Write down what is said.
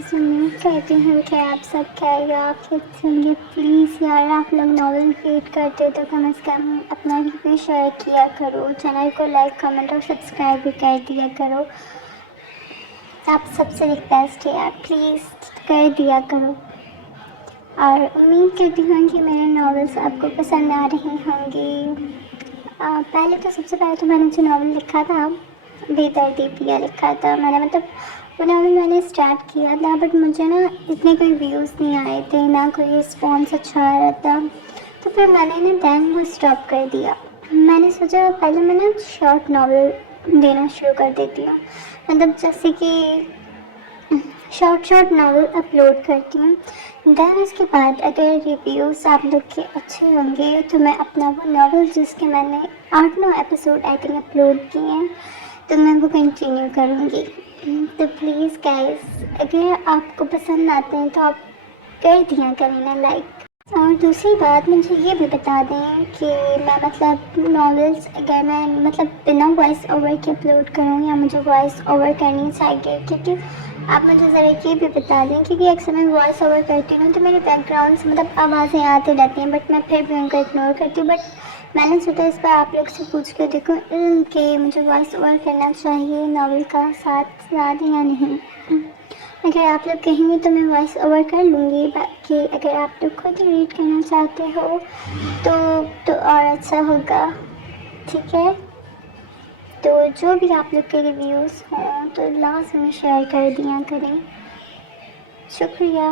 गाइस, उम्मीद करती हूँ कि आप सब खैरियत होंगे। प्लीज़ यार, आप लोग नॉवेल रीड करते हो तो कम से कम अपना रिव्यू शेयर किया करो, चैनल को लाइक कमेंट और सब्सक्राइब भी कर दिया करो। आप सबसे रिक्वेस्ट है यार, प्लीज़ कर दिया करो। और उम्मीद करती हूँ कि मेरे नॉवेल्स आपको पसंद आ रहे होंगे। पहले तो सबसे पहले तो मैंने जो नॉवल लिखा था, बेदर्दी पिया लिखा था मैंने। मतलब वो नॉवल मैंने स्टार्ट किया था, बट मुझे ना इतने कोई व्यूज़ नहीं आए थे, ना कोई रिस्पॉन्स अच्छा आ रहा था, तो फिर मैंने ना दैन वो स्टॉप कर दिया। मैंने सोचा पहले मैं ना शॉर्ट नॉवल देना शुरू कर देती हूँ, मतलब जैसे कि शॉर्ट नॉवल अपलोड करती हूँ। देन उसके बाद अगर रिव्यूज़ आप लोग के अच्छे होंगे तो मैं अपना वो नॉवल जिसके मैंने 8-9 एपिसोड आई थिंक अपलोड किए हैं, तो मैं वो कंटिन्यू करूँगी। तो प्लीज़ गाइस, अगर आपको पसंद आते हैं तो आप कर दिया करें ना लाइक। और दूसरी बात, मुझे ये भी बता दें कि मैं मतलब नॉवेल्स अगर मैं मतलब बिना वॉइस ओवर के अपलोड करूँ या मुझे वॉइस ओवर करनी चाहिए, क्योंकि आप मुझे ज़रा ये भी बता दें, क्योंकि अक्सर मैं वॉइस ओवर करती हूँ तो मेरे बैकग्राउंड से मतलब आवाज़ें आती रहती हैं, बट मैं फिर भी उनको इग्नोर करती हूँ। बट मैंने सोचा इस पर आप लोग से पूछ कर देखूँ कि मुझे वॉइस ओवर करना चाहिए नॉवल का साथ साथ या नहीं। अगर आप लोग कहेंगे तो मैं वॉइस ओवर कर लूँगी, बाकी अगर आप लोग खुद रीड करना चाहते हो तो और अच्छा होगा, ठीक है। तो जो भी आप लोग के रिव्यूज़ हों तो लास्ट में शेयर कर दिया करें। शुक्रिया।